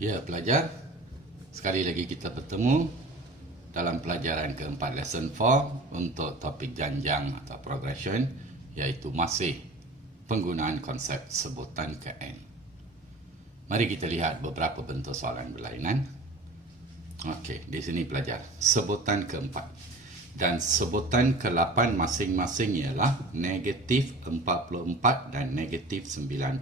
Ya, pelajar, sekali lagi kita bertemu dalam pelajaran keempat lesson 4 untuk topik janjang atau progression, iaitu masih penggunaan konsep sebutan ke N. Mari kita lihat beberapa bentuk soalan berlainan. Okey, di sini pelajar, sebutan keempat dan sebutan ke-8 masing-masing ialah negatif 44 dan negatif 92.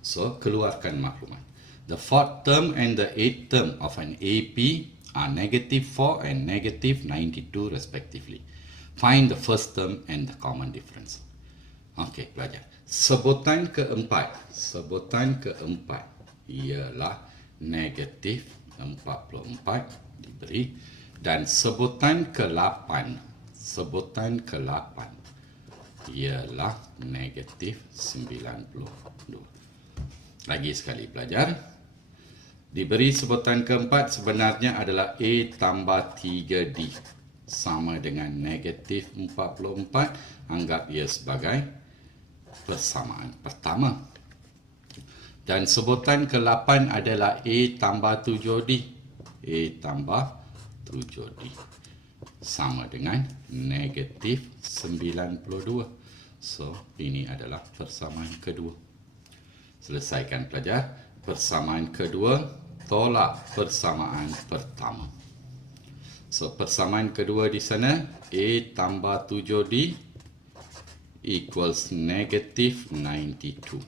So, keluarkan maklumat. The fourth term and the eighth term of an AP are negative 4 and negative 92 respectively. Find the first term and the common difference. Okey, pelajar. Sebutan keempat ialah negatif 44 diberi, dan sebutan ke-8 ialah negatif 92. Lagi sekali pelajar, diberi sebutan keempat sebenarnya adalah A tambah 3D sama dengan negatif 44. Anggap ia sebagai persamaan pertama. Dan sebutan ke-8 adalah A tambah 7D. A tambah 7D sama dengan negatif 92. So, ini adalah persamaan kedua. Selesaikan pelajar. Persamaan kedua tolak persamaan pertama. So, persamaan kedua di sana, A tambah 7D equals negative 92.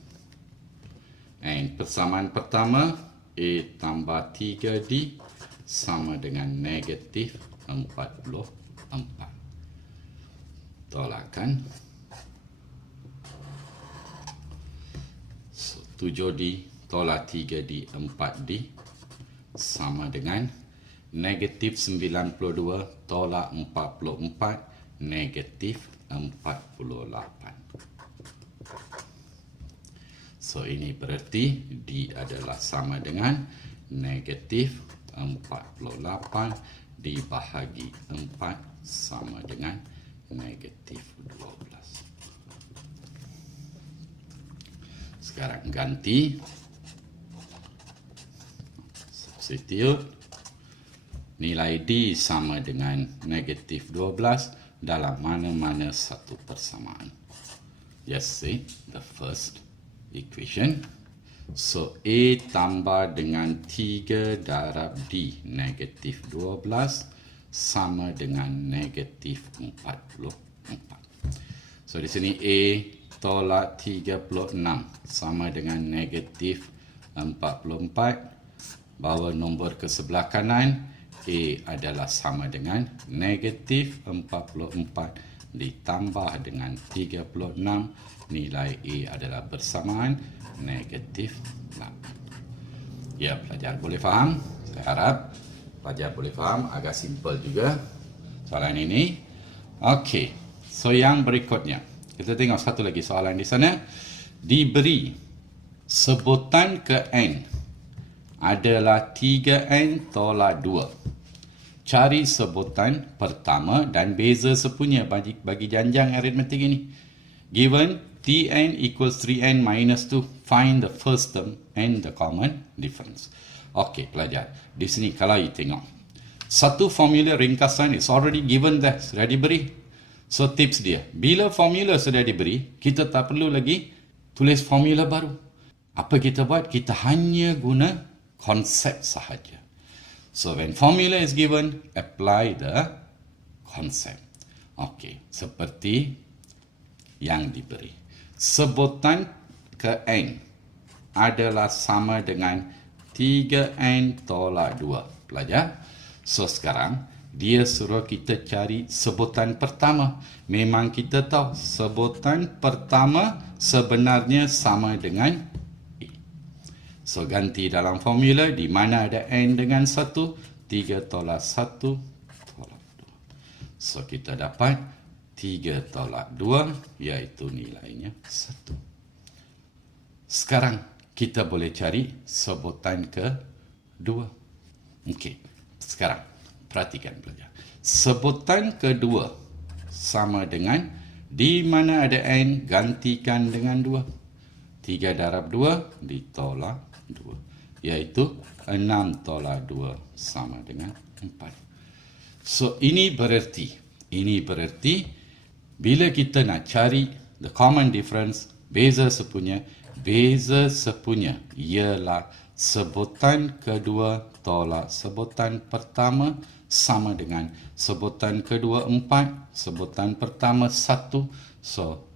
And persamaan pertama, A tambah 3D sama dengan negatif 44. Tolakkan. So, 7D tolak 3D, 4D sama dengan negatif 92 tolak 44, negatif 48. So, ini berarti D adalah sama dengan negatif 48 dibahagi 4 sama dengan negatif 12. Sekarang ganti. Substitute. Nilai D sama dengan negatif 12 dalam mana-mana satu persamaan. Just see the first equation. So, A tambah dengan 3 darab D negatif 12 sama dengan negatif 44. So, di sini A tolak 36 sama dengan negatif 44. Bawa nombor ke sebelah kanan. A adalah sama dengan negatif 44 ditambah dengan 36. Nilai A adalah bersamaan negatif 8. Ya, pelajar boleh faham? Saya harap pelajar boleh faham. Agak simple juga soalan ini. Okey, so yang berikutnya, kita tengok satu lagi soalan di sana. Diberi sebutan ke N adalah 3N tolak 2. Cari sebutan pertama dan beza sepunya bagi janjang aritmetik ini. Given Tn equals 3n minus 2, find the first term and the common difference. Okey, pelajar. Di sini kalau you tengok, satu formula ringkasan is already given there, sudah diberi. So, tips dia, bila formula sudah diberi, kita tak perlu lagi tulis formula baru. Apa kita buat? Kita hanya guna konsep sahaja. So, when formula is given, apply the concept. Okey, seperti yang diberi. Sebutan ke N adalah sama dengan 3N tolak 2. Pelajar, so sekarang dia suruh kita cari sebutan pertama. Memang kita tahu sebutan pertama sebenarnya sama dengan A. So, ganti dalam formula di mana ada N dengan 1, 3 tolak 1 tolak 2. So, kita dapat 3 tolak 2, iaitu nilainya 1. Sekarang, kita boleh cari sebutan kedua. Okey, sekarang, perhatikan pelajar. Sebutan kedua sama dengan di mana ada N, gantikan dengan 2. 3 darab 2 ditolak 2. iaitu 6 tolak 2 sama dengan 4. So, ini bererti bila kita nak cari the common difference, beza sepunya ialah sebutan kedua tolak sebutan pertama sama dengan sebutan kedua 4, sebutan pertama 1, so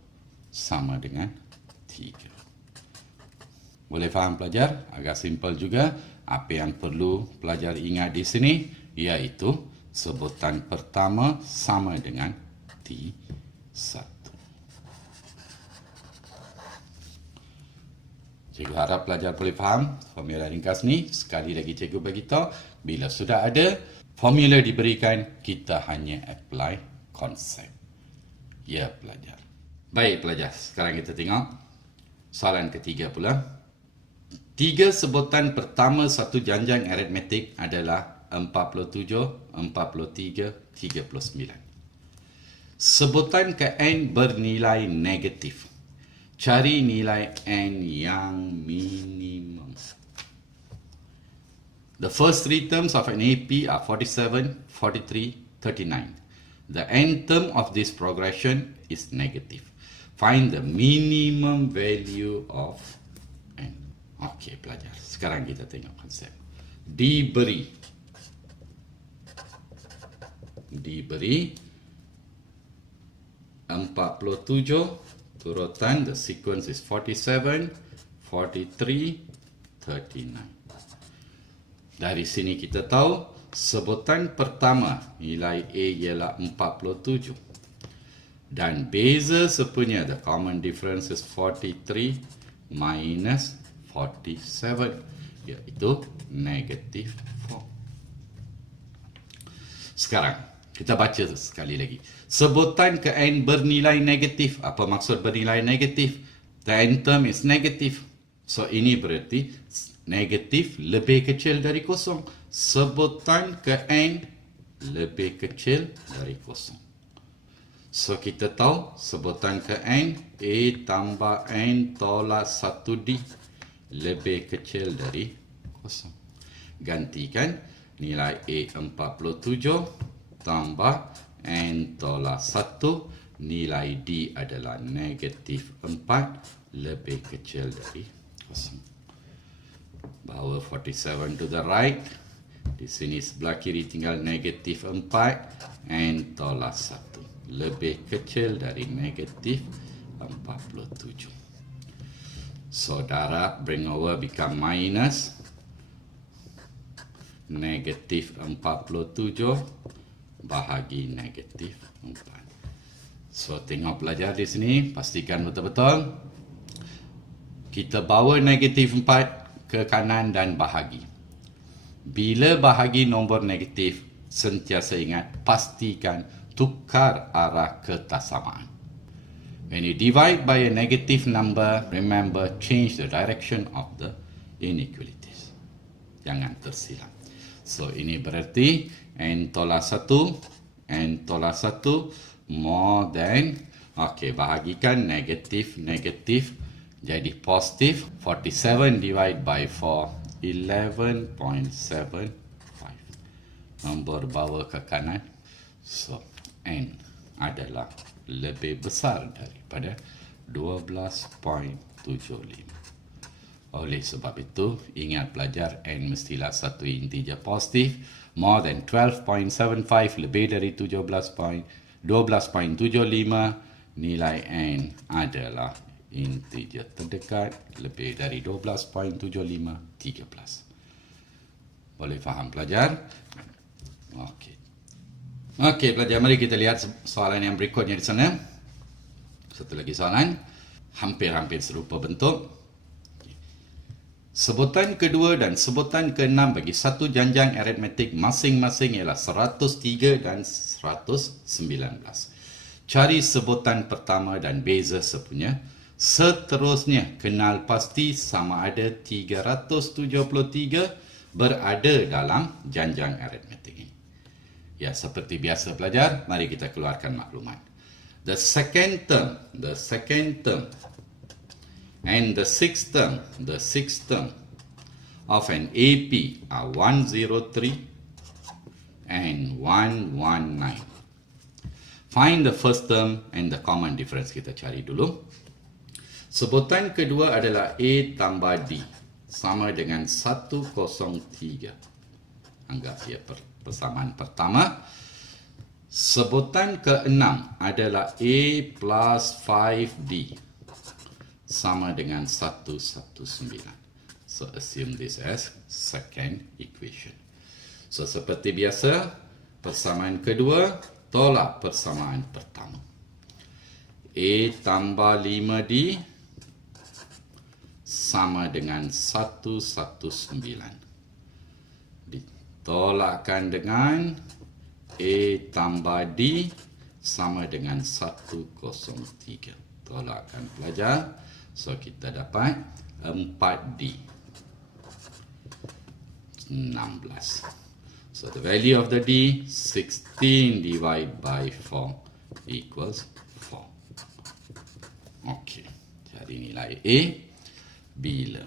sama dengan 3. Boleh faham pelajar? Agak simple juga. Apa yang perlu pelajar ingat di sini iaitu sebutan pertama sama dengan T1. Cikgu harap pelajar boleh faham formula ringkas ni. Sekali lagi cikgu beritahu, bila sudah ada formula diberikan, kita hanya apply konsep. Ya pelajar. Baik pelajar, sekarang kita tengok soalan ketiga pula. Tiga sebutan pertama satu janjang aritmetik adalah 47, 43, 39. Sebutan ke n bernilai negatif. Cari nilai n yang minimum. The first three terms of an AP are 47, 43, 39. The n term of this progression is negative. Find the minimum value of n. Okey pelajar, sekarang kita tengok konsep. Diberi 47, turutan the sequence is 47, 43, 39. Dari sini kita tahu sebutan pertama nilai A ialah 47 dan beza sepunya, the common difference is 43 minus 47, iaitu negatif 4. Sekarang kita baca sekali lagi. Sebutan ke n bernilai negatif. Apa maksud bernilai negatif? The n term is negative. So ini berarti negatif lebih kecil dari kosong. Sebutan ke n lebih kecil dari kosong. So kita tahu sebutan ke n A tambah n tolak 1D lebih kecil dari kosong. Gantikan nilai A 47 tambah n tolak 1, nilai D adalah negatif 4 lebih kecil dari kosong. Bawa 47 to the right. Di sini sebelah kiri tinggal negatif 4, n tolak 1 lebih kecil dari negatif 47. Saudara bring over become minus negatif 47 bahagi negatif 4. So tengok pelajar di sini, pastikan betul-betul kita bawa negatif 4 ke kanan dan bahagi. Bila bahagi nombor negatif, sentiasa ingat pastikan tukar arah kesamaan. When you divide by a negative number, remember change the direction of the inequalities. Jangan tersilap. So ini berarti n tolak 1 more than, bahagikan negatif jadi positif. 47 divide by 4, 11.75. Nombor bawa ke kanan. So n adalah lebih besar daripada 12.75. Oleh sebab itu, ingat pelajar, n mestilah satu integer positif. More than 12.75, lebih dari 12.75, nilai n adalah integer terdekat, lebih dari 12.75, 13. Boleh faham pelajar? Okey pelajar, mari kita lihat soalan yang berikutnya di sana. Satu lagi soalan, hampir-hampir serupa bentuk. Sebutan kedua dan sebutan keenam bagi satu janjang aritmetik masing-masing ialah 103 dan 119. Cari sebutan pertama dan beza sepunya. Seterusnya, kenal pasti sama ada 373 berada dalam janjang aritmetik ini. Ya, seperti biasa pelajar, mari kita keluarkan maklumat. The second term, and the sixth term of an AP are 103 and 119. Find the first term and the common difference. Kita cari dulu. Sebutan kedua adalah A tambah D sama dengan 103. Anggap ia persamaan pertama. Sebutan keenam adalah A plus 5D sama dengan 119. So assume this as second equation. So seperti biasa, persamaan kedua tolak persamaan pertama. A tambah 5D sama dengan 119. Ditolakkan dengan A tambah D sama dengan 103. Tolakkan pelajar. So kita dapat 4D. 16. So the value of the D, 16 divided by 4 equals 4. Okay. Jadi nilai A bila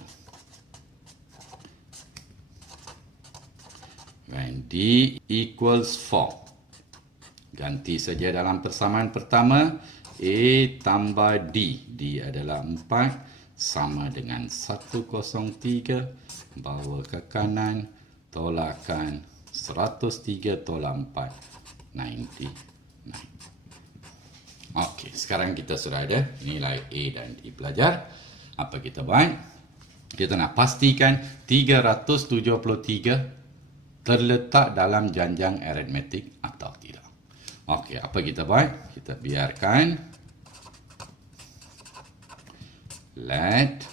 when D equals 4. Ganti saja dalam persamaan pertama. A tambah D. D adalah 4 sama dengan 103. Bawa ke kanan. Tolakkan 103 tolak 4. 99. Okey, sekarang kita sudah ada nilai A dan D pelajar. Apa kita buat? Kita nak pastikan 373 terletak dalam janjang aritmetik atau tidak. Okey, apa kita buat? Kita biarkan let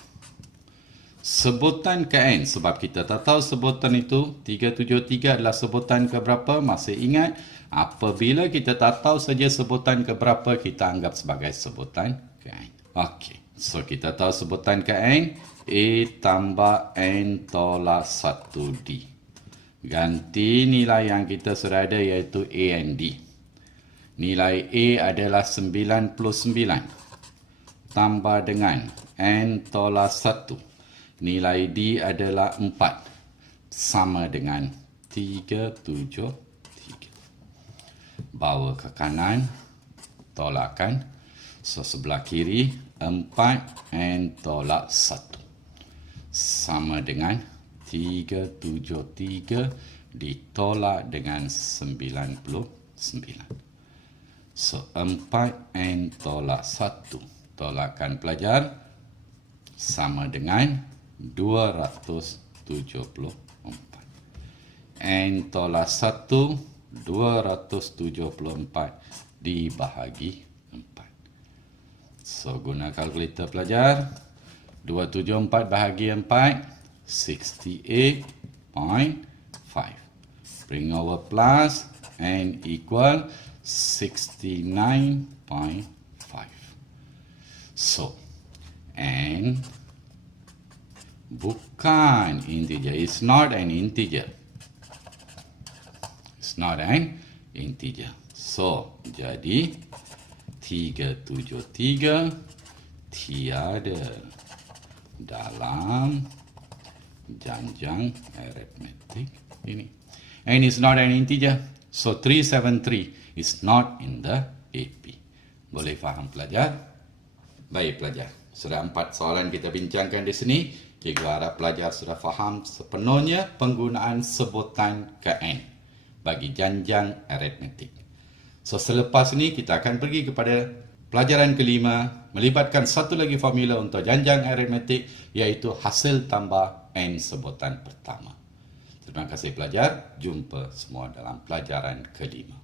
sebutan ke N. Sebab kita tak tahu sebutan itu 373 adalah sebutan ke berapa. Masih ingat? Apabila kita tak tahu saja sebutan ke berapa, kita anggap sebagai sebutan ke N. Okey. So, kita tahu sebutan ke N. A tambah N tolak 1D. Ganti nilai yang kita sudah ada iaitu A and D. Nilai A adalah 99. Tambah dengan N tolak 1. Nilai D adalah 4. Sama dengan 373. Bawa ke kanan. Tolakkan. So, sebelah kiri 4 N tolak 1. Sama dengan 373 ditolak dengan 99. So, 4 N tolak 1. Tolakkan pelajar. Sama dengan 274. N tolak 1, 274 dibahagi 4. So, guna kalkulator pelajar. 274 bahagi 4, 68.5. Bring over plus, N equal 69.5. So, N bukan integer. It's not an integer. It's not an integer. So, jadi 373 tiada dalam janjang aritmetik ini. And it's not an integer. So, 373 is not in the AP. Boleh faham pelajar? Baik pelajar. Sudah 4 soalan kita bincangkan di sini. Cikgu harap pelajar sudah faham sepenuhnya penggunaan sebutan ke N bagi janjang aritmetik. So, selepas ini kita akan pergi kepada pelajaran kelima, melibatkan satu lagi formula untuk janjang aritmetik, iaitu hasil tambah N sebutan pertama. Terima kasih pelajar. Jumpa semua dalam pelajaran kelima.